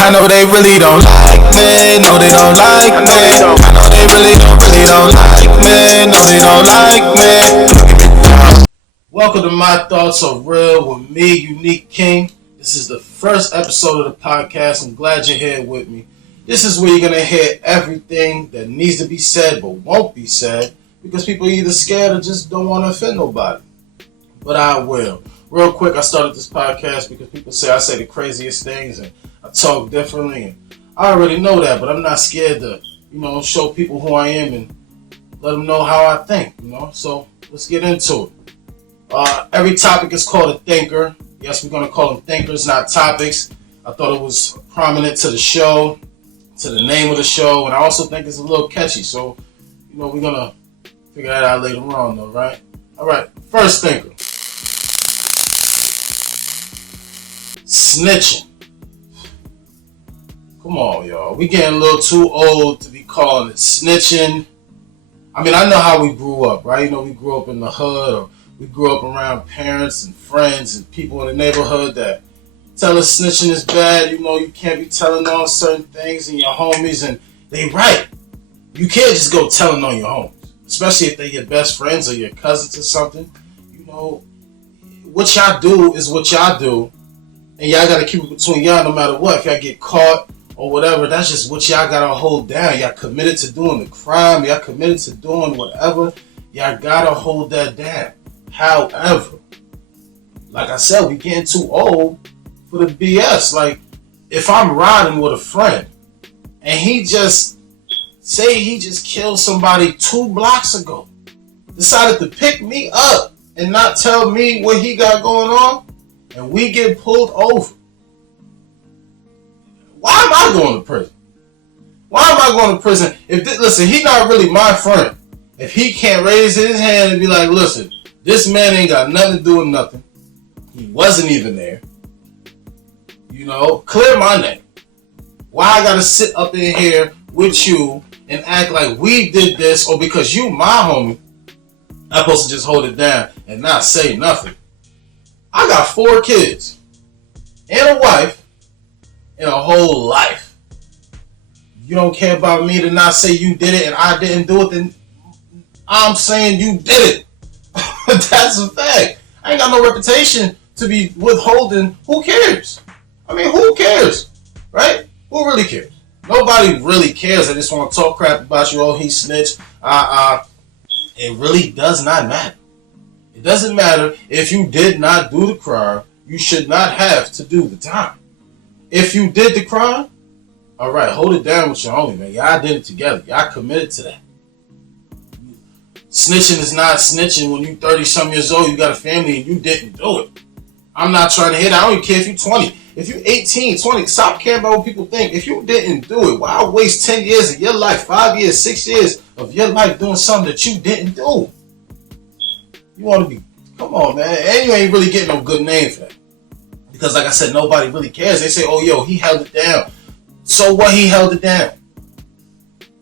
I know they really don't like me. No, they don't like me. I know they really don't like me. No, they don't like me. Welcome to My Thoughts Are Real with me, Unique King. This is the first episode of the podcast. I'm glad you're here with me. This is where you're going to hear everything that needs to be said but won't be said because people are either scared or just don't want to offend nobody. But I will. Real quick, I started this podcast because people say I say the craziest things and I talk differently. And I already know that, but I'm not scared to, show people who I am and let them know how I think, So let's get into it. Every topic is called a thinker. Yes, we're going to call them thinkers, not topics. I thought it was prominent to the show, to the name of the show, and I also think it's a little catchy. So, we're going to figure that out later on, though, right? All right, first thinker. Snitching. Come on, y'all. We getting a little too old to be calling it snitching. I mean, I know how we grew up, right? We grew up in the hood, or we grew up around parents and friends and people in the neighborhood that tell us snitching is bad. You can't be telling on certain things and your homies, and they right. You can't just go telling on your homies, especially if they're your best friends or your cousins or something. What y'all do is what y'all do, and y'all got to keep it between y'all no matter what. If y'all get caught or whatever, that's just what y'all got to hold down. Y'all committed to doing the crime. Y'all committed to doing whatever. Y'all got to hold that down. However, like I said, we getting too old for the BS. Like, if I'm riding with a friend and he just killed somebody 2 blocks ago, decided to pick me up and not tell me what he got going on, and we get pulled over, why am I going to prison? Why am I going to prison? Listen, he's not really my friend. If he can't raise his hand and be like, listen, this man ain't got nothing to do with nothing. He wasn't even there. Clear my name. Why I gotta sit up in here with you and act like we did this, or because you my homie, I'm supposed to just hold it down and not say nothing? I got 4 kids and a wife and a whole life. You don't care about me to not say you did it and I didn't do it, then I'm saying you did it. That's a fact. I ain't got no reputation to be withholding. Who cares? I mean, who cares? Right? Who really cares? Nobody really cares. I just want to talk crap about you. Oh, he snitched. It really does not matter. It doesn't matter if you did not do the crime. You should not have to do the time. If you did the crime, all right, hold it down with your homie, man. Y'all did it together. Y'all committed to that. Snitching is not snitching when you 30-some years old, you got a family, and you didn't do it. I'm not trying to hit. I don't even care if you're 20. If you're 18, 20, stop caring about what people think. If you didn't do it, why waste 10 years of your life, 5 years, 6 years of your life doing something that you didn't do? You want to be, come on, man. And you ain't really getting no good name for that. Because like I said, nobody really cares. They say, oh, yo, he held it down. So what? He held it down.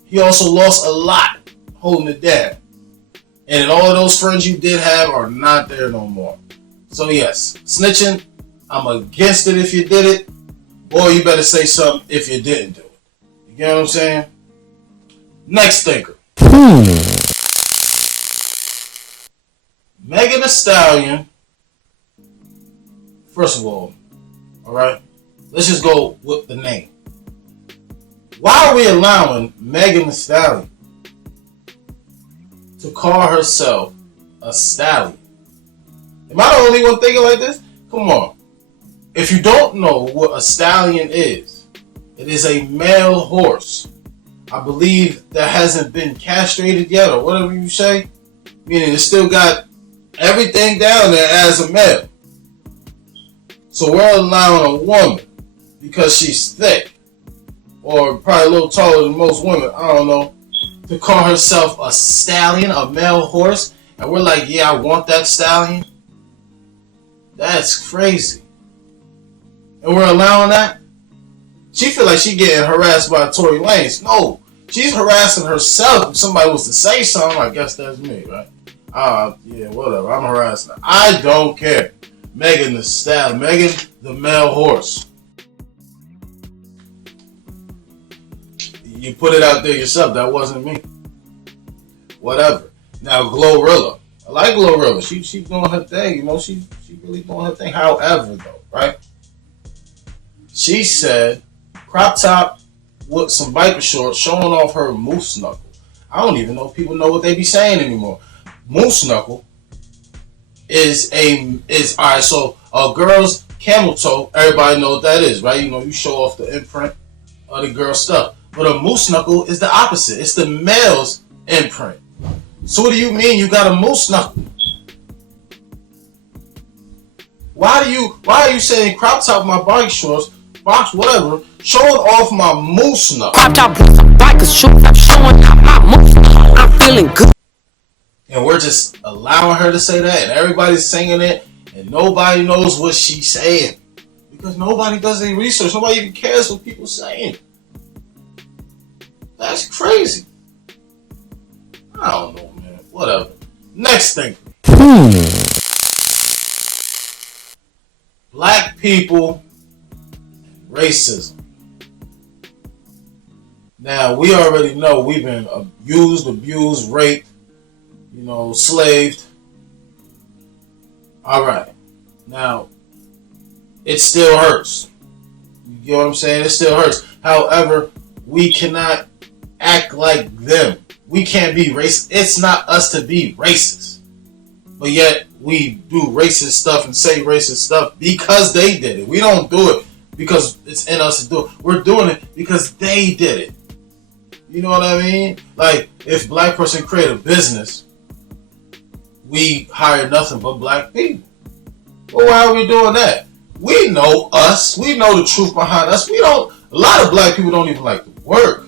He also lost a lot holding it down. And all of those friends you did have are not there no more. So yes, snitching, I'm against it if you did it. Or you better say something if you didn't do it. You get what I'm saying? Next thinker. Megan Thee Stallion. First of all, right, let's just go with the name. Why are we allowing Megan Thee Stallion to call herself a stallion? Am I the only one thinking like this? Come on. If you don't know what a stallion is, it is a male horse. I believe that hasn't been castrated yet, or whatever you say. Meaning it still got everything down there as a male. So we're allowing a woman, because she's thick, or probably a little taller than most women, I don't know, to call herself a stallion, a male horse, and we're like, yeah, I want that stallion. That's crazy. And we're allowing that? She feel like she getting harassed by Tory Lanez. No, she's harassing herself. If somebody was to say something, I guess that's me, right? Yeah, whatever. I'm harassing her. I don't care. Megan the Stallion. Megan the male horse. You put it out there yourself. That wasn't me. Whatever. Now, Glorilla. I like Glorilla. She doing her thing. You know, she really doing her thing. However, though, right? She said crop top with some biker shorts showing off her moose knuckle. I don't even know if people know what they be saying anymore. Moose knuckle is alright. So a girl's camel toe. Everybody know what that is, right? You know, you show off the imprint of the girl stuff. But a moose knuckle is the opposite. It's the male's imprint. So what do you mean you got a moose knuckle? Why are you saying crop top my bike shorts, box whatever, showing off my moose knuckle? Crop top bikers shorts, I'm showing off my moose knuckle. I'm feeling good. And we're just allowing her to say that, and everybody's singing it, and nobody knows what she's saying. Because nobody does any research. Nobody even cares what people are saying. That's crazy. I don't know, man. Whatever. Next thing. Black people and racism. Now, we already know we've been abused, raped, you know, slaved. Alright. Now, it still hurts. You get what I'm saying? It still hurts. However, we cannot act like them. We can't be racist. It's not us to be racist. But yet, we do racist stuff and say racist stuff because they did it. We don't do it because it's in us to do it. We're doing it because they did it. You know what I mean? Like, if a black person create a business, we hire nothing but black people. Well, why are we doing that? We know us. We know the truth behind us. A lot of black people don't even like to work.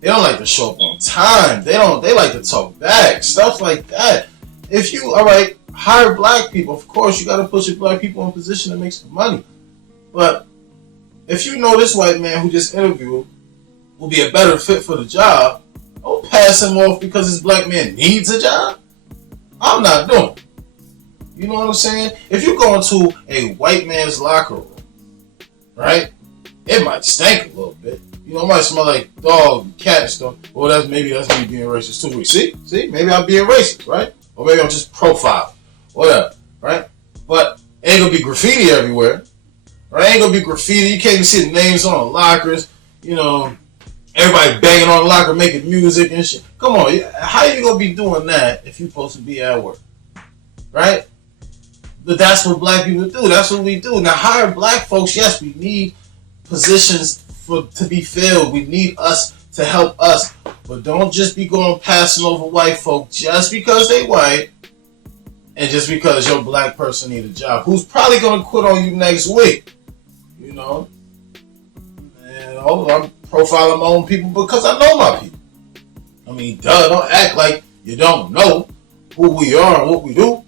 They don't like to show up on time. They like to talk back. Stuff like that. If you, alright, hire black people, of course, you got to put your black people in a position to make some money. But if you know this white man who just interviewed will be a better fit for the job, don't pass him off because this black man needs a job. I'm not doing it. You know what I'm saying? If you go into a white man's locker room, right, it might stink a little bit. You know, it might smell like dog, cat and stuff. Well, that's me being racist too. See, maybe I'm being racist, right? Or maybe I'm just profiling, whatever, right? But ain't gonna be graffiti everywhere, right? Ain't gonna be graffiti. You can't even see the names on the lockers. You know, everybody banging on the locker, making music and shit. Come on, how you gonna be doing that if you're supposed to be at work, right? But that's what black people do. That's what we do. Now, hire black folks. Yes, we need positions to be filled. We need us to help us. But don't just be going passing over white folk just because they white and just because your black person need a job who's probably going to quit on you next week. You know? And I'm profiling my own people because I know my people. I mean, duh, don't act like you don't know who we are and what we do.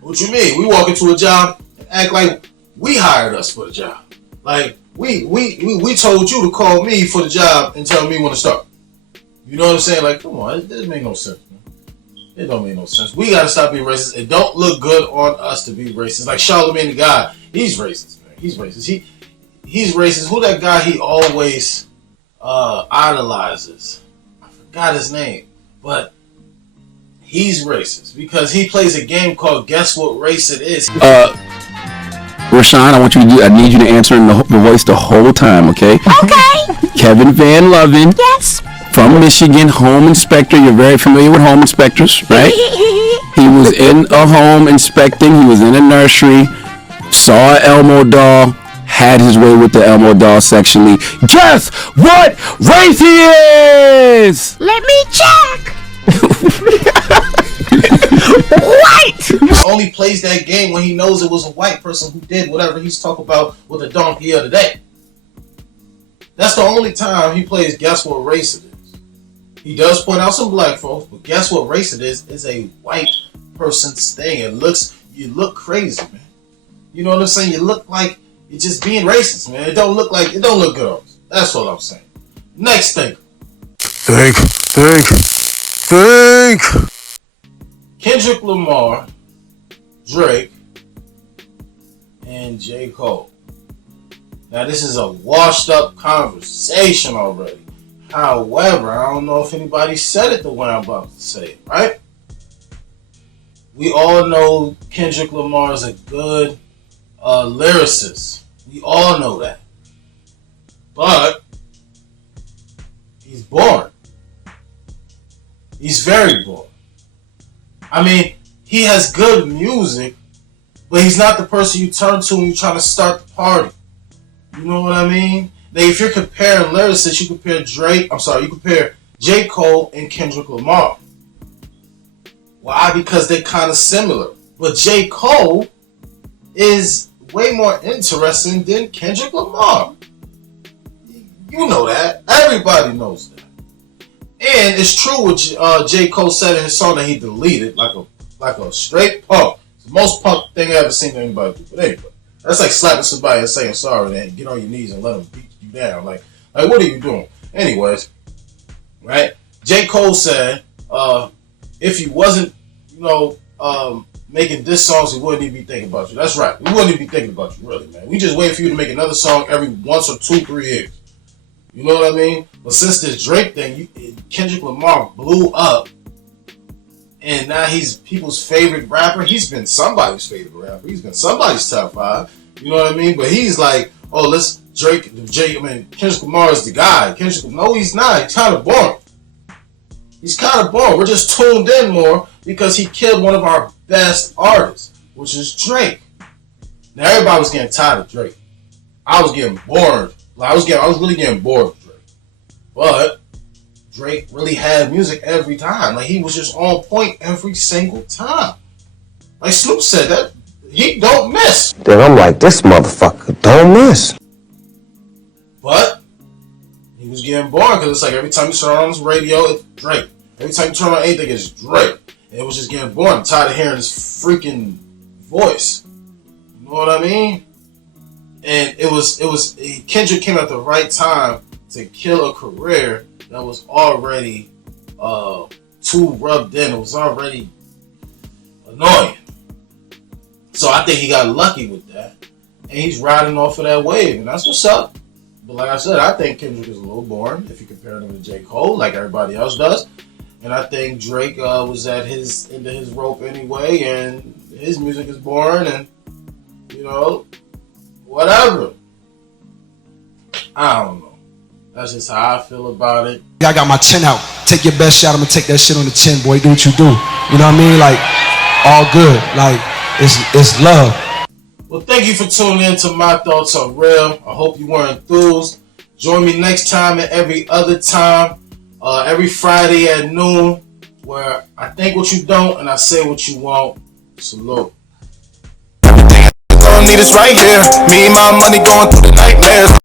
What you mean? We walk into a job and act like we hired us for the job. Like, we told you to call me for the job and tell me when to start. You know what I'm saying? Like, come on, it doesn't make no sense, man. It don't make no sense. We gotta stop being racist. It don't look good on us to be racist. Like Charlamagne the God, he's racist, man. He's racist. He's racist. Who that guy he always idolizes? I forgot his name, but he's racist because he plays a game called Guess What Race It Is. Rashawn, I need you to answer in the voice the whole time, okay? Okay. Kevin Van Lovin. Yes. From Michigan, home inspector. You're very familiar with home inspectors, right? He was in a home inspecting. He was in a nursery, saw an Elmo doll, had his way with the Elmo doll sexually. Guess what race he is? Let me check. White. Only plays that game when he knows it was a white person who did whatever he's talking about with the donkey of the day. That's the only time he plays Guess What Race It Is. He does point out some black folks, but Guess What Race It Is a white person's thing. You look crazy, man. You know what I'm saying? You look like you're just being racist, man. It don't look good. That's what I'm saying. Next thing. Think. Kendrick Lamar, Drake, and J. Cole. Now, this is a washed up conversation already. However, I don't know if anybody said it the way I'm about to say it, right? We all know Kendrick Lamar is a good lyricist. We all know that. But he's boring. He's very boring. I mean, he has good music, but he's not the person you turn to when you're trying to start the party. You know what I mean? Now, if you're comparing lyricists, you compare J. Cole and Kendrick Lamar. Why? Because they're kind of similar. But J. Cole is way more interesting than Kendrick Lamar. You know that. Everybody knows that. And it's true what J. Cole said in his song that he deleted, like a straight punk. It's the most punk thing I ever seen anybody do. But anyway, that's like slapping somebody and saying sorry and get on your knees and let them beat you down. Like what are you doing? Anyways, right? J. Cole said, if he wasn't, making diss songs, we wouldn't even be thinking about you. That's right. We wouldn't even be thinking about you, really, man. We just wait for you to make another song every once or 2-3 years. You know what I mean? But since this Drake thing, Kendrick Lamar blew up, and now he's people's favorite rapper. He's been somebody's favorite rapper. He's been somebody's top 5. You know what I mean? But he's like, Kendrick Lamar is the guy. No, he's not. He's kind of boring. We're just tuned in more because he killed one of our best artists, which is Drake. Now everybody was getting tired of Drake. I was getting bored. I was really getting bored with Drake. But Drake really had music every time. Like, he was just on point every single time. Like Snoop said, that he don't miss. Then I'm like, this motherfucker don't miss. But he was getting bored because it's like every time you turn on this radio, it's Drake. Every time you turn on anything, it's Drake. And it was just getting bored. I'm tired of hearing his freaking voice. You know what I mean? And Kendrick came at the right time to kill a career that was already too rubbed in. It was already annoying. So I think he got lucky with that. And he's riding off of that wave. And that's what's up. But like I said, I think Kendrick is a little boring if you compare him to J. Cole, like everybody else does. And I think Drake was at his end of his rope anyway, and his music is boring, and whatever. I don't know. That's just how I feel about it. I got my chin out. Take your best shot. I'm gonna take that shit on the chin, boy. Do what you do. You know what I mean? Like, all good. Like, it's love. Well, thank you for tuning in to My Thoughts Are Real. I hope you were enthused. Join me next time and every other time. Every Friday at noon, where I think what you don't and I say what you won't. Salute. Everything I need is right here. Me and my money going through the nightmares.